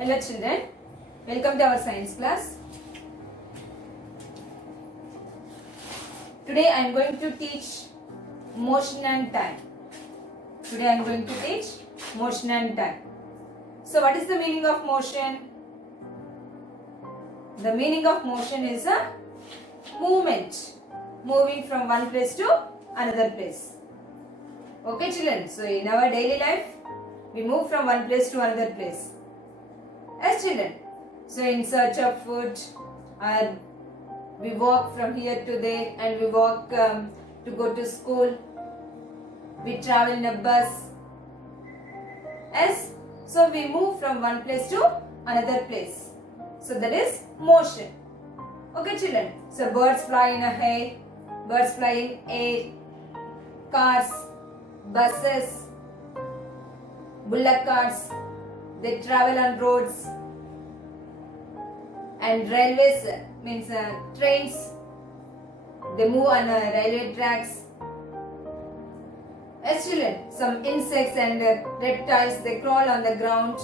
Hello children, welcome to our science class. Today I am going to teach motion and time. Today I am going to teach motion and time. So what is the meaning of motion? The meaning of motion is a movement, moving from one place to another place. Okay children, so in our daily life, we move from one place to another place. As children, so in search of food, we walk from here to there and we walk to go to school. We travel in a bus. As so we move from one place to another place. So that is motion. Okay children, so birds fly in a air, birds fly in air, cars, buses, bullock carts, they travel on roads, and railways means trains, they move on railway tracks. As children, some insects and reptiles, they crawl on the ground.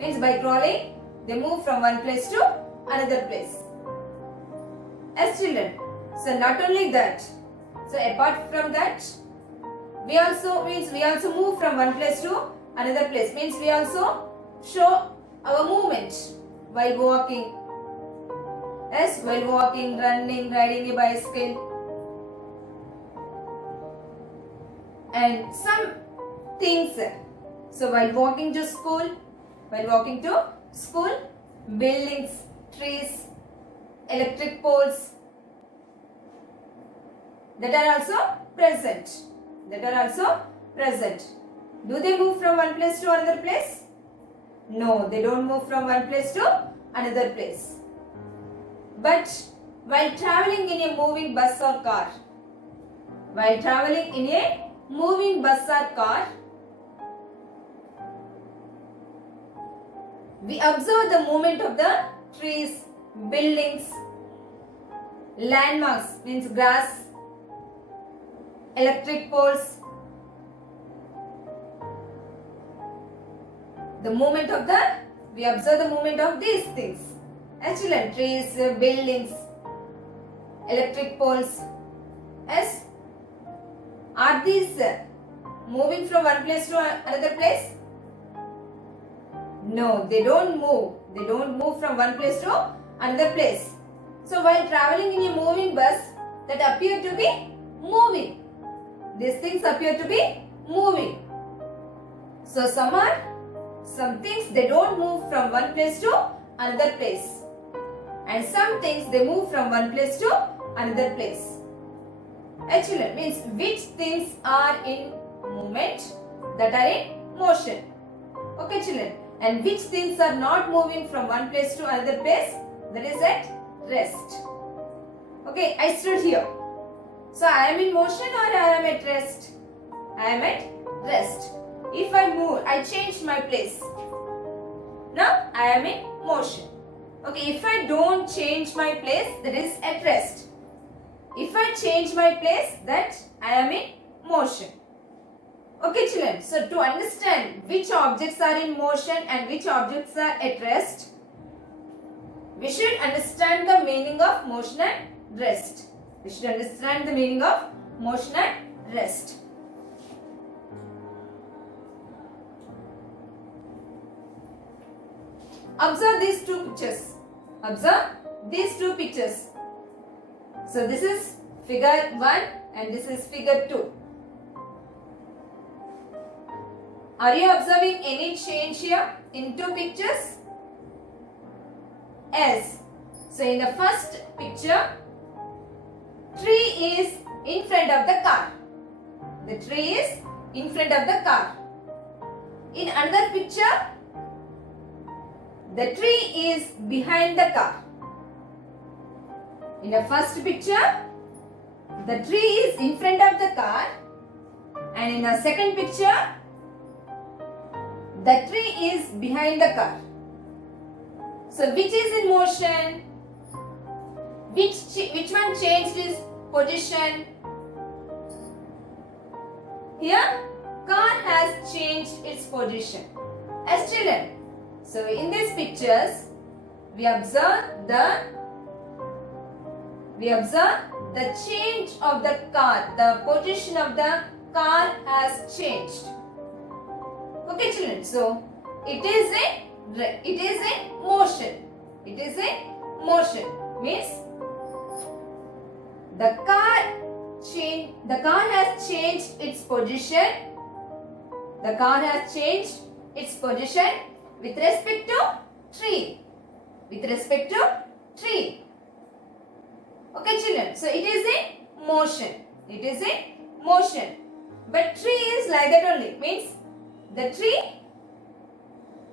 Means by crawling, they move from one place to another place. As children, so not only that, so apart from that, we also move from one place to another place. Means we also show our movement while walking. Yes, while walking, running, riding a bicycle. And some things. So while walking to school, buildings, trees, electric poles, that are also present. Do they move from one place to another place? No, they don't move from one place to another place. But while traveling in a moving bus or car, we observe the movement of the trees, buildings, landmarks, means grass, electric poles. We observe the movement of these things. Actually, trees, buildings, electric poles. Yes? Are these moving from one place to another place? No, they don't move. They don't move from one place to another place. So while traveling in a moving bus, that appear to be moving. These things appear to be moving. So some things they don't move from one place to another place. And some things they move from one place to another place. Actually, means which things are in movement, that are in motion. Okay children. And which things are not moving from one place to another place, that is at rest. Okay, I stood here. So I am in motion or I am at rest? I am at rest. If I move, I change my place. Now I am in motion. Okay, if I don't change my place, that is at rest. If I change my place, that I am in motion. Okay children, so to understand which objects are in motion and which objects are at rest, we should understand the meaning of motion and rest. Observe these two pictures. So this is figure 1 and this is figure 2. Are you observing any change here in two pictures? Yes. So in the first picture, tree is in front of the car. The tree is in front of the car. In another picture, the tree is behind the car. In the first picture, the tree is in front of the car, and in the second picture, the tree is behind the car. So which is in motion? Which one changed its position? Here, car has changed its position. As children, So in these pictures, we observe the change of the car. The position of the car has changed. Okay, children. So it is in motion. It is in motion. Means the car has changed its position. The car has changed its position with respect to tree. With respect to tree. Okay, children. So it is in motion. It is in motion. But tree is like that only. Means the tree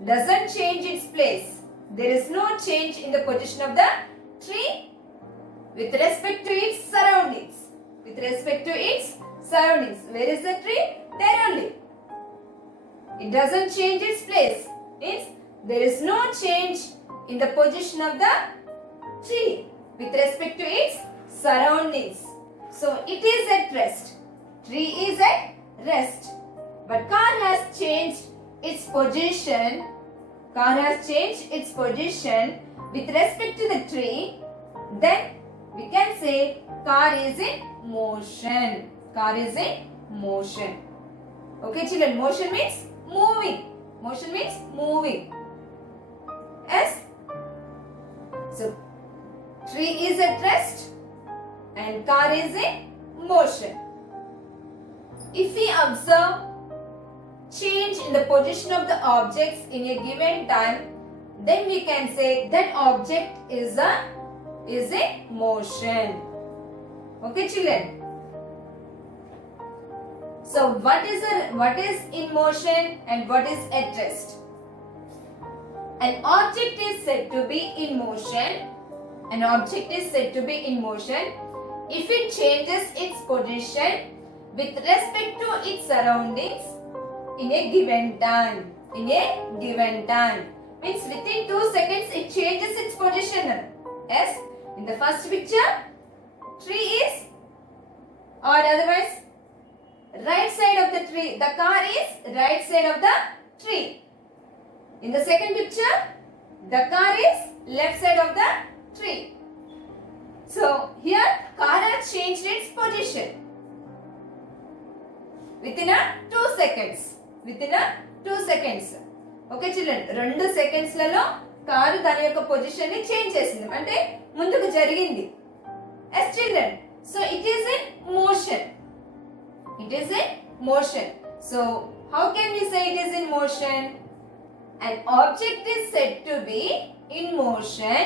doesn't change its place. There is no change in the position of the tree with respect to its surroundings. With respect to its surroundings. Where is the tree? There only. It doesn't change its place. Means there is no change in the position of the tree with respect to its surroundings. So it is at rest. Tree is at rest. But car has changed its position. Car has changed its position with respect to the tree. Then we can say car is in motion. Car is in motion. Okay, children. Motion means moving. Motion means moving. Yes. So tree is at rest and car is in motion. If we observe change in the position of the objects in a given time, then we can say that object is in motion. Okay, children. So what is in motion and what is at rest? An object is said to be in motion. An object is said to be in motion if it changes its position with respect to its surroundings in a given time. In a given time. Means within 2 seconds it changes its position. Yes. In the first picture, tree is, or otherwise right side of the tree. The car is right side of the tree. In the second picture, the car is left side of the tree. So here car has changed its position within a 2 seconds. Within a 2 seconds. Okay, children. 2 seconds లలో car దాని యొక్క position ని change చేసింది. అంటే ముందుకు జరిగింది. Yes, children. So it is in motion. It is in motion. So how can we say it is in motion? An object is said to be in motion.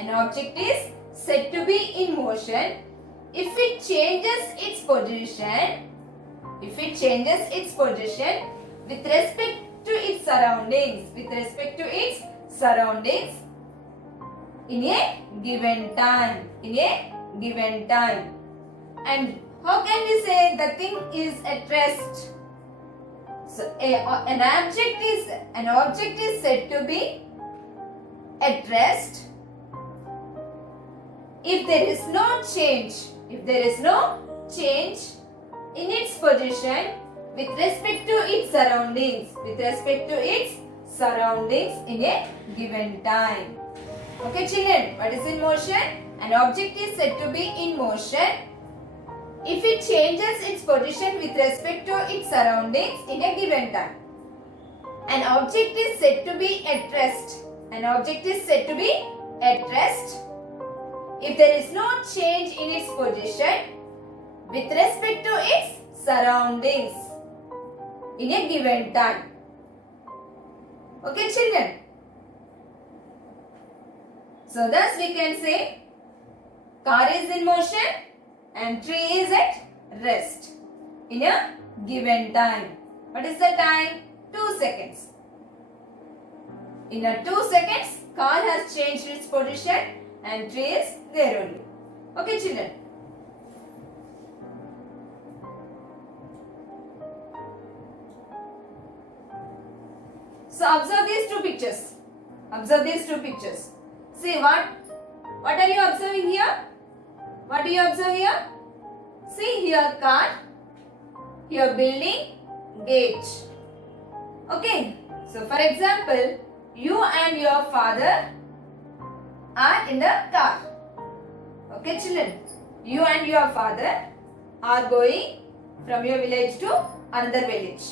An object is said to be in motion if it changes its position. If it changes its position with respect to its surroundings. With respect to its surroundings in a given time. In a given time. And how can we say the thing is at rest? So an object is said to be at rest if there is no change. If there is no change in its position with respect to its surroundings. With respect to its surroundings in a given time. Okay, children. What is in motion? An object is said to be in motion if it changes its position with respect to its surroundings in a given time. An object is said to be at rest. An object is said to be at rest if there is no change in its position with respect to its surroundings in a given time. Okay, children. So thus we can say car is in motion and tree is at rest in a given time. What is the time? 2 seconds. In a 2 seconds, car has changed its position and tree is there only. Okay, children. So observe these 2 pictures. Observe these 2 pictures. See what are you observing here? What do you observe here? See here car, here building, gate. Okay. So for example, you and your father are in the car. Okay, children. You and your father are going from your village to another village.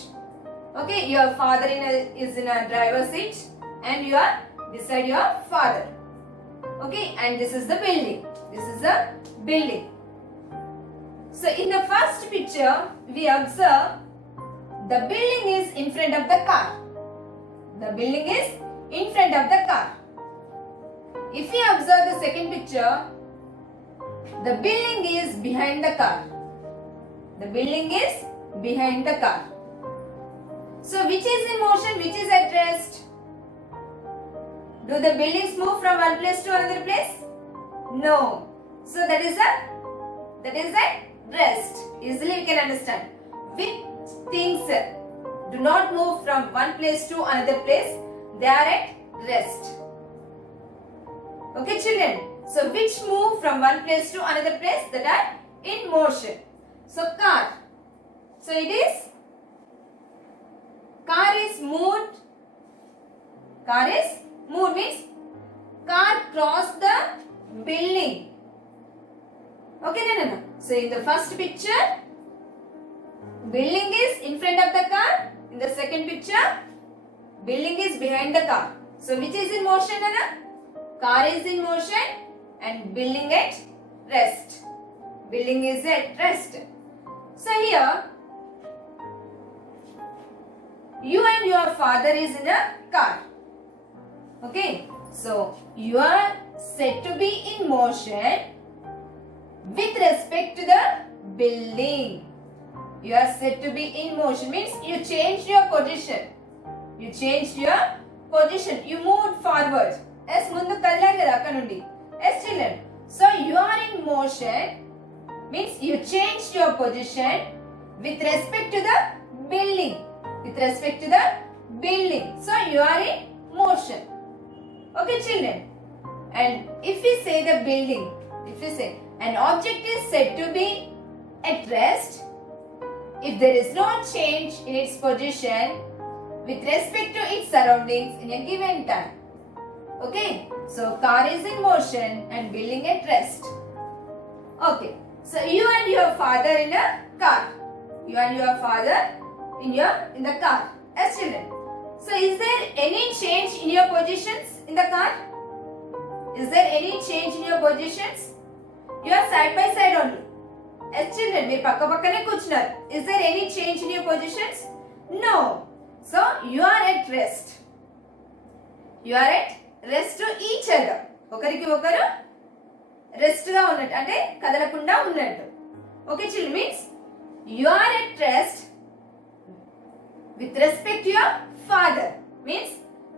Okay, your father is in a driver's seat and you are beside your father. Okay, and this is the building. This is the building. So in the first picture, we observe the building is in front of the car. The building is in front of the car. If we observe the second picture, the building is behind the car. The building is behind the car. So which is in motion, which is at rest? Do the buildings move from one place to another place? No. So that is at rest. Easily we can understand. Which things do not move from one place to another place? They are at rest. Okay, children. So which move from one place to another place? That are in motion. So car. So it is car is moved. Car is moved means car crossed the building. Okay, no. So in the first picture, building is in front of the car. In the second picture, building is behind the car. So which is in motion, Nana? Car is in motion and building at rest. Building is at rest. So here, you and your father is in a car. Okay, so you are said to be in motion with respect to the building. You are said to be in motion means you changed your position. You changed your position. You moved forward. Yes, mundu kadalaru kada akkanundi. Yes, children. So you are in motion means you changed your position with respect to the building. With respect to the building. So you are in motion. Okay, children. And if we say the building, if we say an object is said to be at rest if there is no change in its position with respect to its surroundings in a given time. Okay, so car is in motion and building at rest. Okay, so you and your father in a car. You and your father in the car as children. So is there any change in your positions in the car? Is there any change in your positions? You are side by side only. As children, we pakka pakkane kuchunar. Is there any change in your positions? No. So you are at rest. You are at rest to each other. Okariki okaru rest ga unnattu ante kadalakunda unnattu. Okay, children, means you are at rest with respect to your father. Means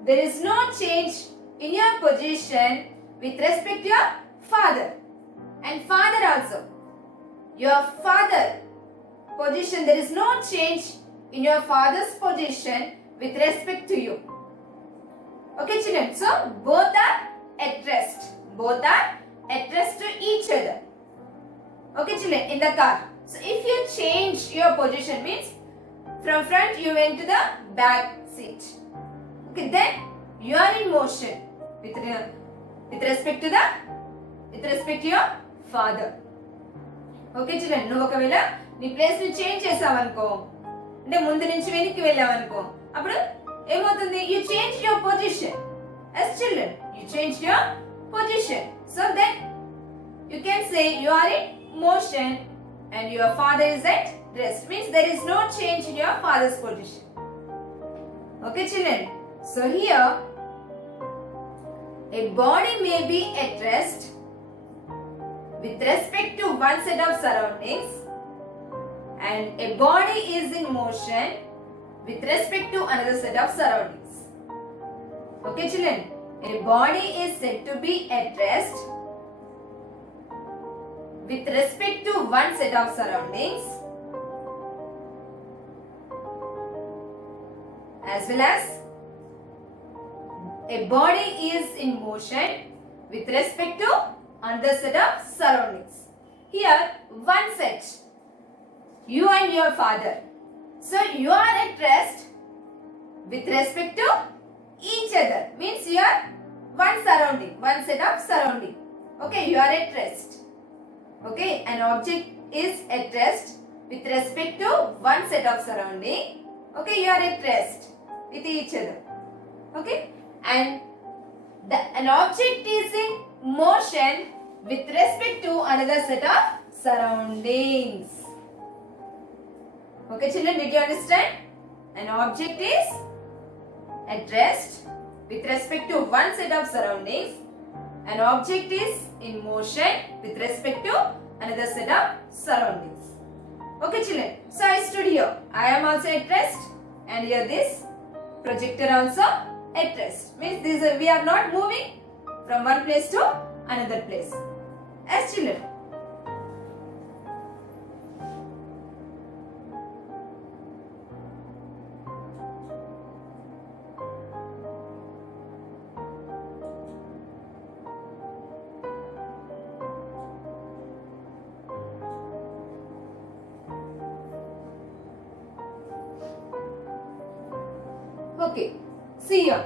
there is no change in your position with respect to your father. And father also. Your father position, there is no change in your father's position with respect to you. Okay, children. So both are at rest. Both are at rest to each other. Okay, children, in the car. So if you change your position means from front you went to the back seat. Okay, then you are in motion with respect to your father. Okay, children, నువ్వు ఒకవేళ నీ place ని change చేసావనుకో అంటే ముందు నుంచి వెనక్కి వెళ్ళావనుకో అప్పుడు ఏమవుతుంది you change your position as children you change your position so then you can say you are in motion and your father is at rest means there is no change in your father's position. Okay, children, so here a body may be at rest with respect to one set of surroundings and a body is in motion with respect to another set of surroundings. Okay, children, a body is said to be at rest with respect to one set of surroundings as well as a body is in motion with respect to another set of surroundings. Here, one set, you and your father. So, you are at rest with respect to each other. Means you are one surrounding, one set of surrounding. Okay, you are at rest. Okay, an object is at rest with respect to one set of surrounding. Okay, you are at rest with each other. Okay, and an object is in motion with respect to another set of surroundings. Okay, children, did you understand? An object is at rest with respect to one set of surroundings. An object is in motion with respect to another set of surroundings. Okay, children. So I stood here. I am also at rest, and here this projector also at rest. Means we are not moving from one place to another place. As children. Okay, see here.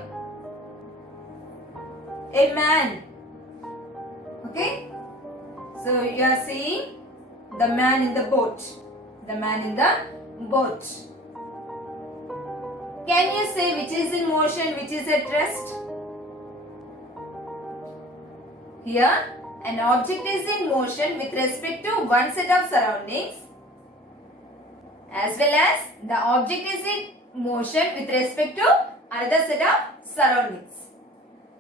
A man. Okay, so you are seeing the man in the boat. The man in the boat. Can you say which is in motion, which is at rest? Here, an object is in motion with respect to one set of surroundings, as well as the object is in motion with respect to another set of surroundings.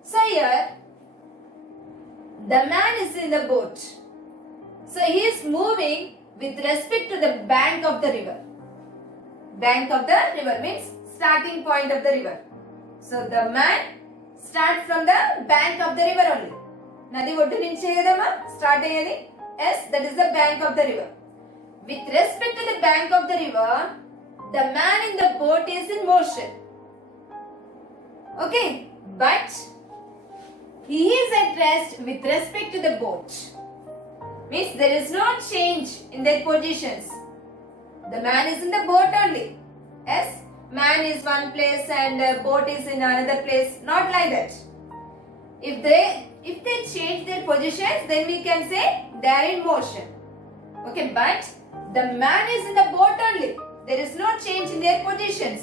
So here, the man is in the boat. So he is moving with respect to the bank of the river. Bank of the river means starting point of the river. So the man starts from the bank of the river only. Nadi ఒడ్డు నుంచే కదమ్మా start అయ్యేది. Yes, that is the bank of the river. With respect to the bank of the river, the man in the boat is in motion. Okay, but he is at rest with respect to the boat. Means there is no change in their positions. The man is in the boat only. Yes, man is one place and boat is in another place. Not like that. If they change their positions, then we can say they are in motion. Okay, but the man is in the boat only. There is no change in their positions.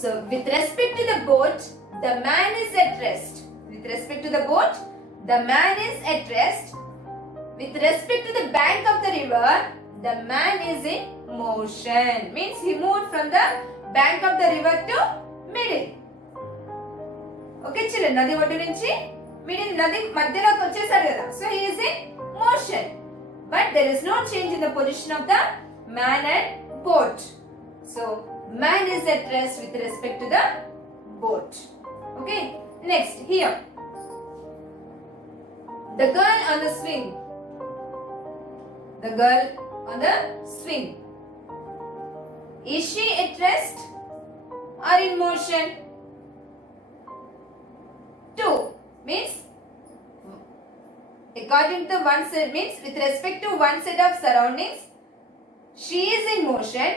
So, with respect to the boat, the man is at rest. With respect to the boat, the man is at rest. With respect to the bank of the river, the man is in motion. Means he moved from the bank of the river to middle. Okay, children, nadi ఒడ్డు నుంచి middle nadi మధ్యలోకి వచ్చేసాడు కదా. So he is in motion. But there is no change in the position of the man and boat. So man is at rest with respect to the boat. Okay, next here. The girl on the swing. The girl on the swing. Is she at rest or in motion? 2 means according to one set means with respect to one set of surroundings, she is in motion.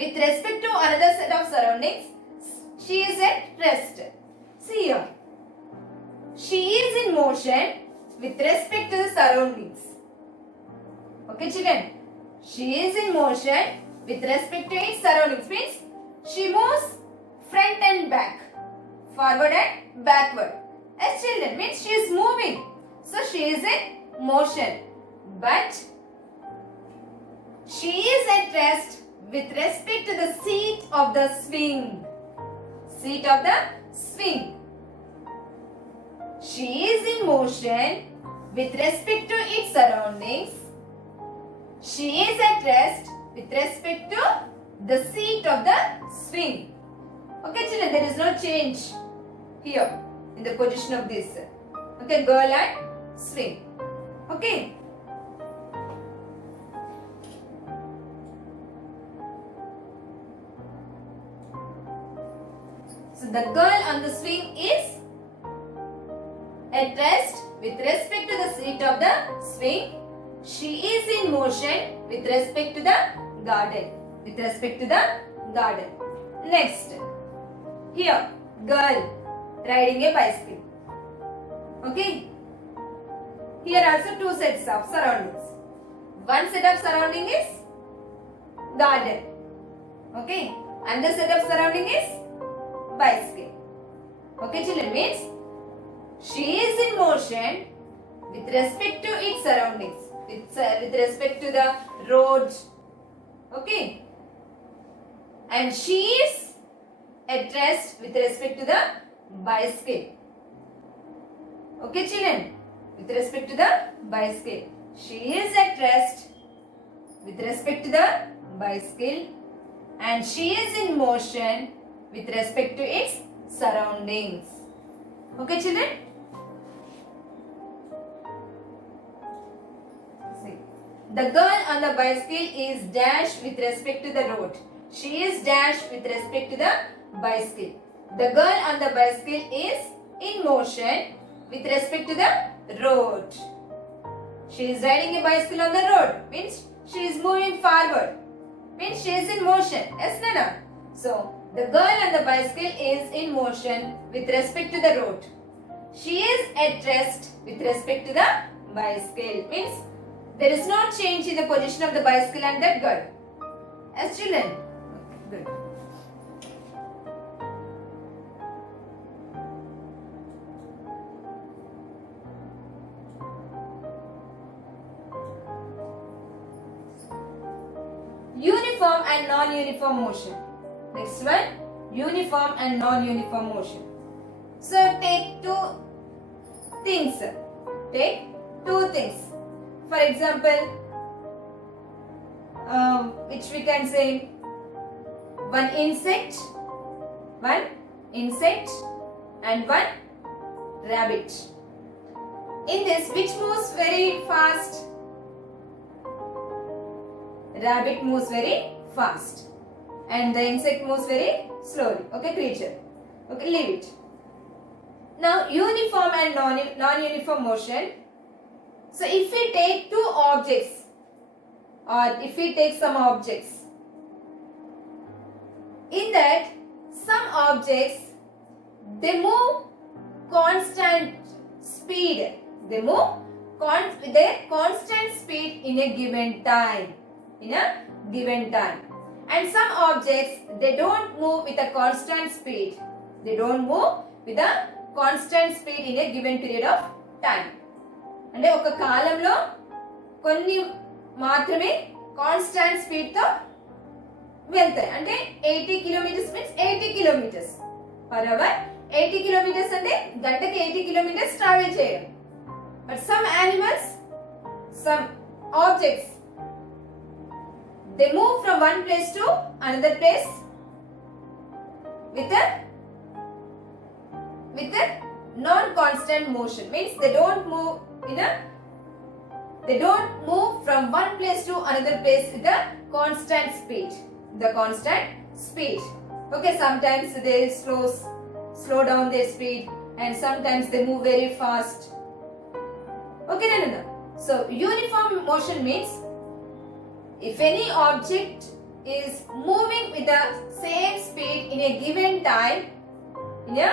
With respect to another set of surroundings, she is at rest. See here. She is in motion with respect to the surroundings. Okay, children. She is in motion with respect to its surroundings. Means she moves front and back, forward and backward. As children, means she is moving. So she is in motion. But she is at rest with respect to the seat of the swing. Seat of the swing. She is in motion with respect to its surroundings. She is at rest with respect to the seat of the swing. Okay, children, there is no change here in the position of this. Okay, girl and swing. Okay. So the girl on the swing is at rest with respect to the seat of the swing. She is in motion with respect to the garden. With respect to the garden. Next. Here. girl riding a bicycle. Okay. Here also two sets of surroundings. One set of surrounding is garden. Okay. Another set of surrounding is bicycle. Okay children, means she is in motion with respect to its surroundings. With respect to the road. Okay. And she is at rest with respect to the bicycle. Okay children. With respect to the bicycle. She is at rest with respect to the bicycle. And she is in motion with respect to its surroundings. Okay children? See. The girl on the bicycle is dash with respect to the road. She is dash with respect to the bicycle. The girl on the bicycle is in motion with respect to the road. She is riding a bicycle on the road. Means she is moving forward. Means she is in motion. Yes, Nana? So, the girl on the bicycle is in motion with respect to the road. She is at rest with respect to the bicycle. Means there is no change in the position of the bicycle and that girl. Yes, children? Okay, good. Uniform and non-uniform motion. Next one, uniform and non-uniform motion. So take two things. Take two things. For example, which we can say one insect and one rabbit. In this, which moves very fast? Rabbit moves very fast and the insect moves very slowly. Okay, creature. Okay, leave it. Now, uniform and non-uniform motion. So, if we take two objects or if we take some objects, in that some objects, they move constant speed. They move with a constant speed in a given time. And some objects, they don't move with a constant speed. They don't move with a constant speed in a given period of time. అంటే ఒక కాలంలో కొన్ని మాత్రమే constant speed తో వెళ్తాయి. అంటే 80 kilometres means 80 kilometres per hour. 80 kilometres అంటే గంటకి 80 కిలోమీటర్స్ ట్రావెల్ చేయడం. But some animals, some objects, they move from one place to another place with a non-constant motion. Means they don't move from one place to another place with a constant speed. The constant speed. Okay, sometimes they slow down their speed and sometimes they move very fast. Okay, no. So uniform motion means if any object is moving with the same speed in a given time, in a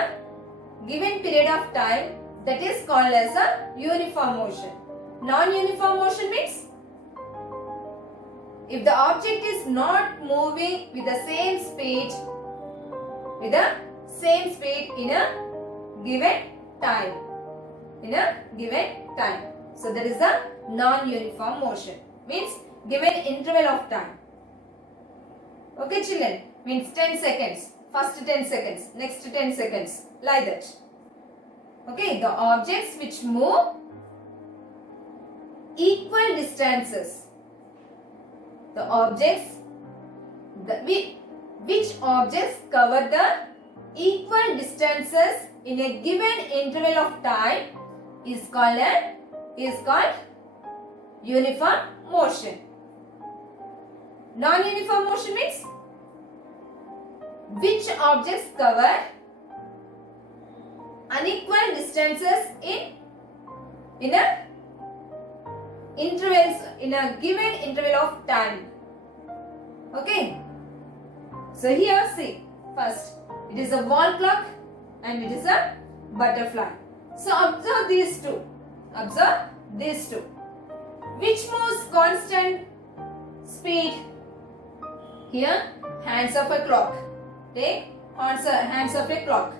given period of time, that is called as a uniform motion. Non-uniform motion means if the object is not moving with the same speed in a given time. So that is a non-uniform motion. Means given interval of time. Okay children, means 10 seconds, first 10 seconds, next 10 seconds, like that. Okay, the objects which move equal distances. The objects, which objects cover the equal distances in a given interval of time is called uniform motion. Non-uniform motion means which objects cover unequal distances in a given interval of time. Okay. So here see, first it is a wall clock and it is a butterfly. So observe these two. Observe these two. Which moves constant speed? Here, hands of a clock. Take hands of a clock.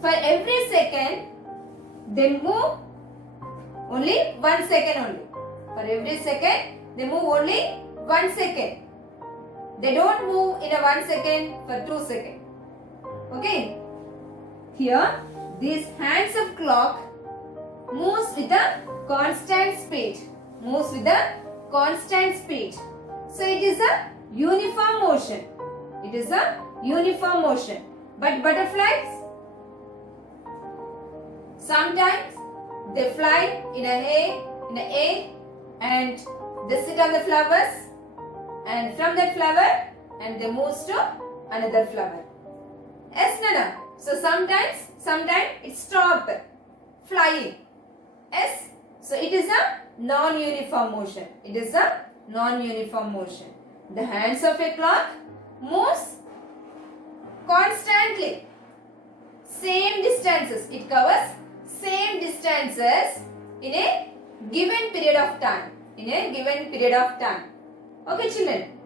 For every second, they move only 1 second only. For every second, they move only 1 second. They don't move in a 1 second for 2 seconds. Okay. Here, these hands of clock moves with a constant speed. Moves with a constant speed. So it is a uniform motion. It is a uniform motion. But butterflies, sometimes they fly in a air and they sit on the flowers, and from that flower and they move to another flower. Yes, Nana. So sometimes it stopped flying. Yes. So it is a non-uniform motion. It is a non-uniform motion. The hands of a clock moves constantly. Same distances. It covers same distances in a given period of time. In a given period of time. Okay, children.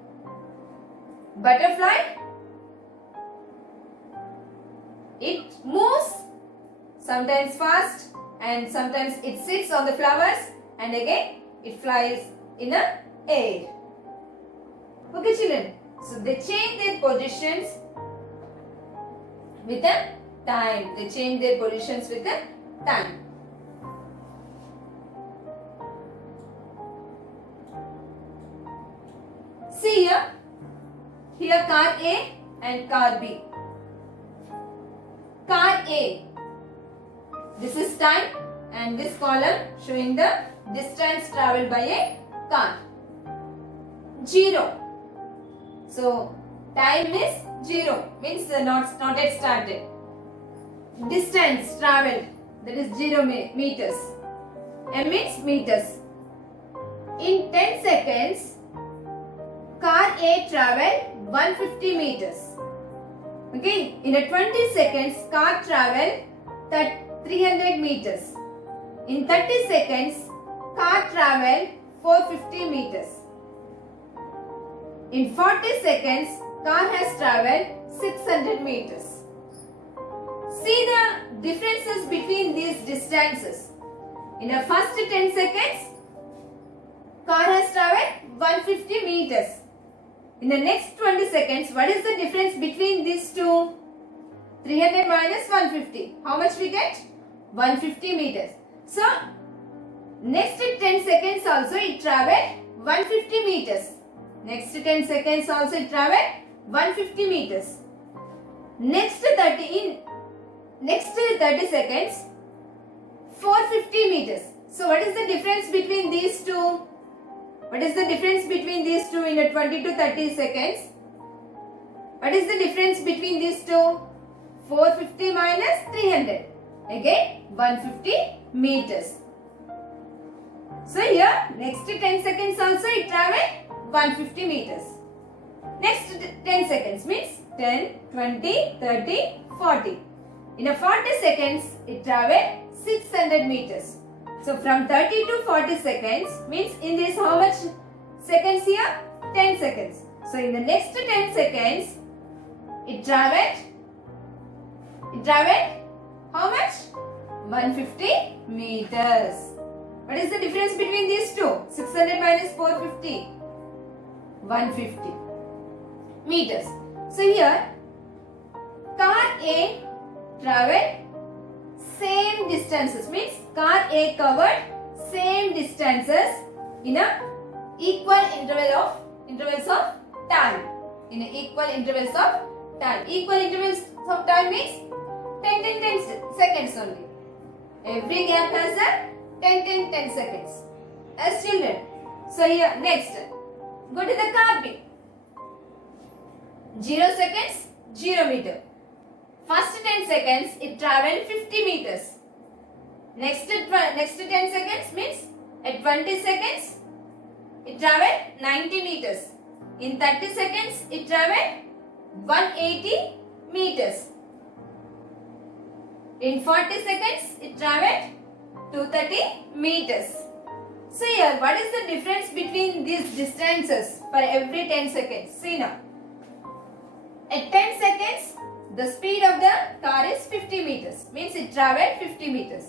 Butterfly, it moves sometimes fast and sometimes it sits on the flowers and again it flies in the air. Okay, children. So they change their positions with the time. They change their positions with the time. See here. Here car A and car B. Car A. This is time and this column showing the distance travelled by a car. 0. So time is 0, means not yet started. Distance travelled, that is 0 meters. M means meters. In 10 seconds, car A travelled 150 meters. Okay, in a 20 seconds, car travelled 300 meters. In 30 seconds, car travelled 450 meters. In 40 seconds, car has travelled 600 meters. See the differences between these distances. In the first 10 seconds, car has travelled 150 meters. In the next 20 seconds, what is the difference between these two? 300 minus 150. How much we get? 150 meters. So, next 10 seconds also it travelled 150 meters. Next 10 seconds also it travelled 150 meters. Next 30 seconds, 450 meters. So, what is the difference between these two? What is the difference between these two in a 20 to 30 seconds? What is the difference between these two? 450 minus 300. Again 150 meters. So here next 10 seconds also it travelled 150 meters. Next 10 seconds means 10, 20, 30, 40. In a 40 seconds it travelled 600 meters. So from 30 to 40 seconds means in this how much seconds here? 10 seconds. So in the next 10 seconds it travelled how much? 150 meters. What is the difference between these two? 600 minus 450. 150 meters. So here car A travelled same distances, means car A covered same distances in a equal intervals of time. In a equal intervals of time. Equal intervals of time means 10 seconds only. Every gap has a 10 seconds. As children. So here next, go to the car B. 0 seconds, 0 meter. First 10 seconds, it travelled 50 meters. Next 10 seconds means at 20 seconds, it travelled 90 meters. In 30 seconds, it travelled 180 meters. In 40 seconds, it traveled 230 meters. So here, what is the difference between these distances for every 10 seconds? See now. At 10 seconds, the speed of the car is 50 meters. Means it traveled 50 meters.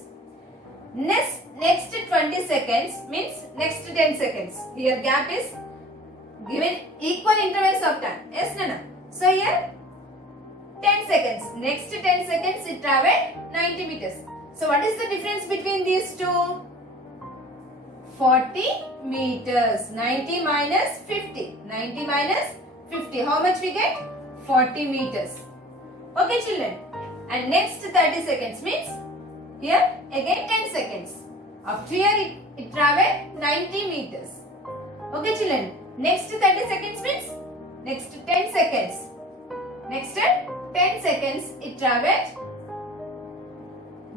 Next 20 seconds means next 10 seconds. Here gap is given equal intervals of time. Yes, no, no. So here 10 seconds. Next 10 seconds it traveled 90 meters. So what is the difference between these two? 40 meters. 90 minus 50. 90 minus 50. How much we get? 40 meters. Okay children. And next 30 seconds means here again 10 seconds. Up to here it traveled 90 meters. Okay children. Next 30 seconds means next 10 seconds. Next 10 seconds it traveled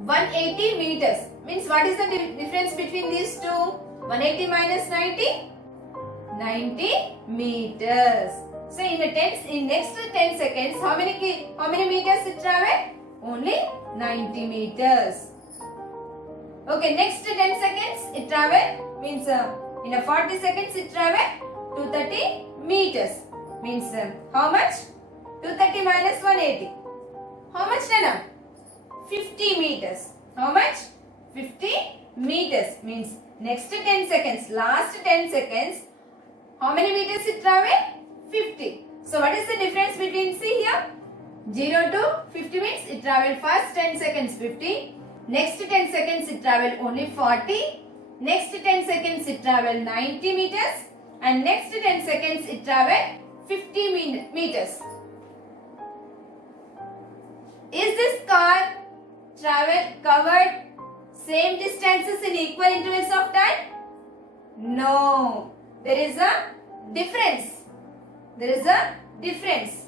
180 meters. Means what is the difference between these two? 180 minus 90? 90 meters. So in next 10 seconds, how many meters it traveled? Only 90 meters. Okay, next 10 seconds it traveled means in a 40 seconds it traveled 230 meters. Means how much? 230 minus 180. How much Nana? 50 meters. How much? 50 meters. Means next 10 seconds, last 10 seconds, how many meters it traveled? 50. So what is the difference between, see here, 0 to 50 means it traveled first 10 seconds 50, next 10 seconds it traveled only 40, next 10 seconds it traveled 90 meters, and next 10 seconds it traveled 50 meters. Is this car covered same distances in equal intervals of time? No. There is a difference. There is a difference.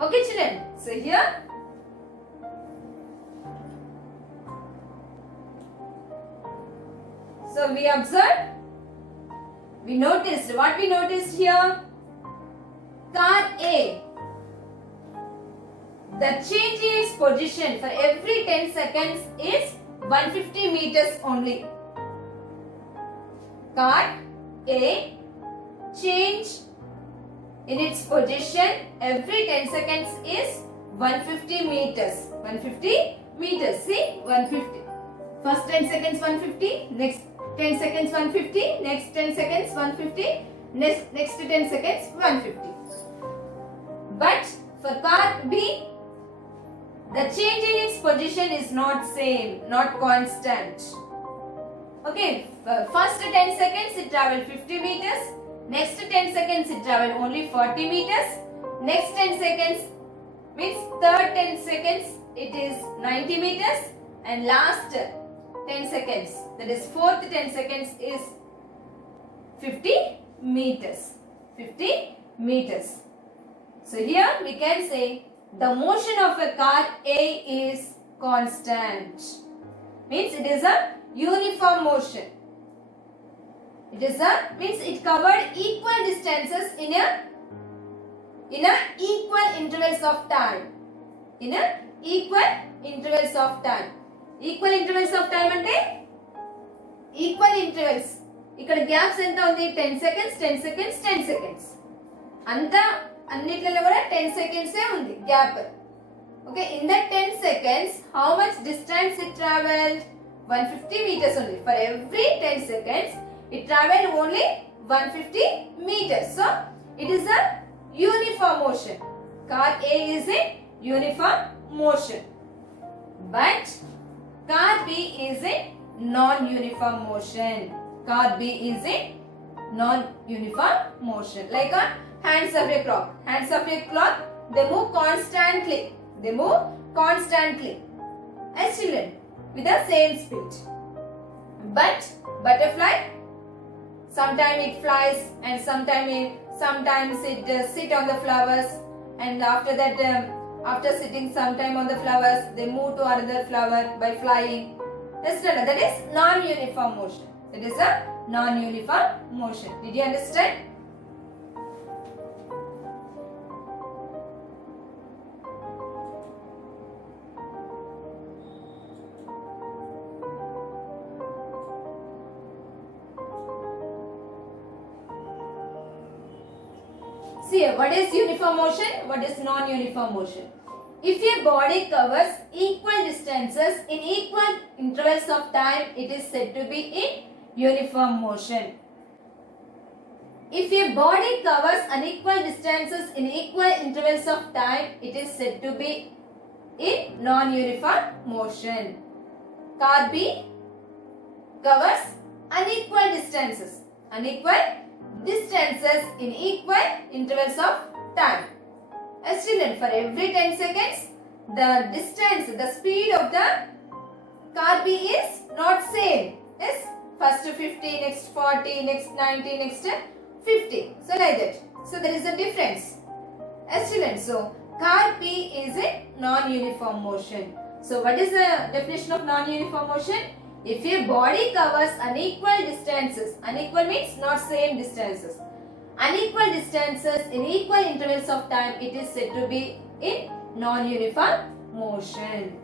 Okay children. So here we observed, we noticed, what we noticed here? Car A, the change in its position for every 10 seconds is 150 meters only. Car A, change in its position every 10 seconds is 150 meters. 150 meters. See, 150. First 10 seconds 150, next 10 seconds 150, next 10 seconds 150, next 10 seconds 150. But for car B, the change in its position is not same, not constant. Okay, first 10 seconds it traveled 50 meters, next 10 seconds it traveled only 40 meters, next 10 seconds means third 10 seconds it is 90 meters, and last 10 seconds, that is fourth 10 seconds is 50 meters. 50 meters. So here we can say the motion of a car A is constant. Means it is a uniform motion. It is means it covered equal distances in a equal intervals of time. In a equal intervals of time. Equal intervals of time ante equal intervals. ఇక్కడ gaps ఎంత ఉంది? 10 seconds, 10 seconds, 10 seconds. అంతా అన్నిట్లలో కూడా 10 seconds ఏ ఉంది gap. Okay, in that 10 seconds, how much distance it traveled? 150 meters only. For every 10 seconds, it traveled only 150 meters. So, it is a uniform motion. Car A is a uniform motion. But, car B is a non-uniform motion. Car B is a non-uniform motion. Like a hands of a clock. Hands of a clock, they move constantly. They move constantly. As children, with the same speed. But butterfly, sometimes it flies and sometimes it sit on the flowers, and after that, after sitting sometime on the flowers, they move to another flower by flying. That is non-uniform motion. That is a non-uniform motion. Did you understand? See here, what is uniform motion? What is non-uniform motion? If a body covers equal distances in equal intervals of time, it is said to be in uniform motion. If a body covers unequal distances in equal intervals of time, it is said to be in non-uniform motion. Car B covers unequal distances. Unequal distances in equal intervals of time. As children, for every 10 seconds, the distance, the speed of the car B is not same. Yes, first 50, next 40, next 90, next 50. So like that. So there is a difference. As children, so car P is a non-uniform motion. So what is the definition of non-uniform motion? If a body covers unequal distances, unequal means not same distances. Unequal distances in equal intervals of time, it is said to be in non-uniform motion.